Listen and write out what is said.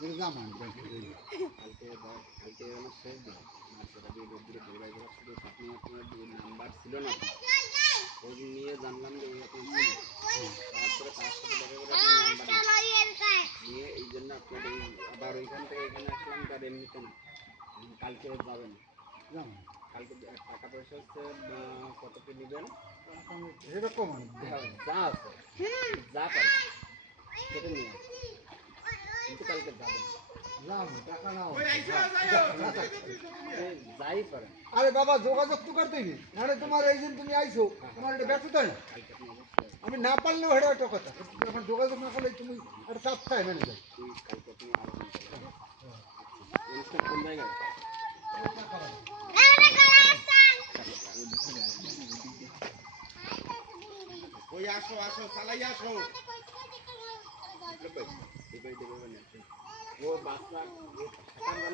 জামান কালকে আমার শেষ দিন সেটা দিয়ে রোদ্দুরে দৌড়াই করা শুধু আপনি আপনার নাম্বার ছিল না খোঁজ নিয়ে জানলাম যে ওই আপনি ছিল তারপরে তার সাথে দেখা করে আপনার নাম্বার নিয়ে এই জন্য আপনার এই আবার ওইখান থেকে এখানে আসলাম তার এমনিতে না কালকে যাবেন জামান কালকে টাকা পয়সা হচ্ছে কত কি নেবেন এরকম যা আছে যা পারেন সেটা নিয়ে আসবেন কিন্তু কালকে যাবেন টাকা নাও যাই পারেন আরে বাবা যোগাযোগ তো করতে হবে নাহলে তোমার এই দিন তুমি আইছো তোমার এটা ব্যর্থ তাই কালকে আপনি অবশ্যই আমি না পারলেও এটা একটা কথা যখন যোগাযোগ না করলে তুমি একটা চাপ খাই মেনে যাই কালকে আপনি আলোচনা করবেন অনুষ্ঠান কোন জায়গায় ওই আসো আসো চালাই আসো ও বাচ্চা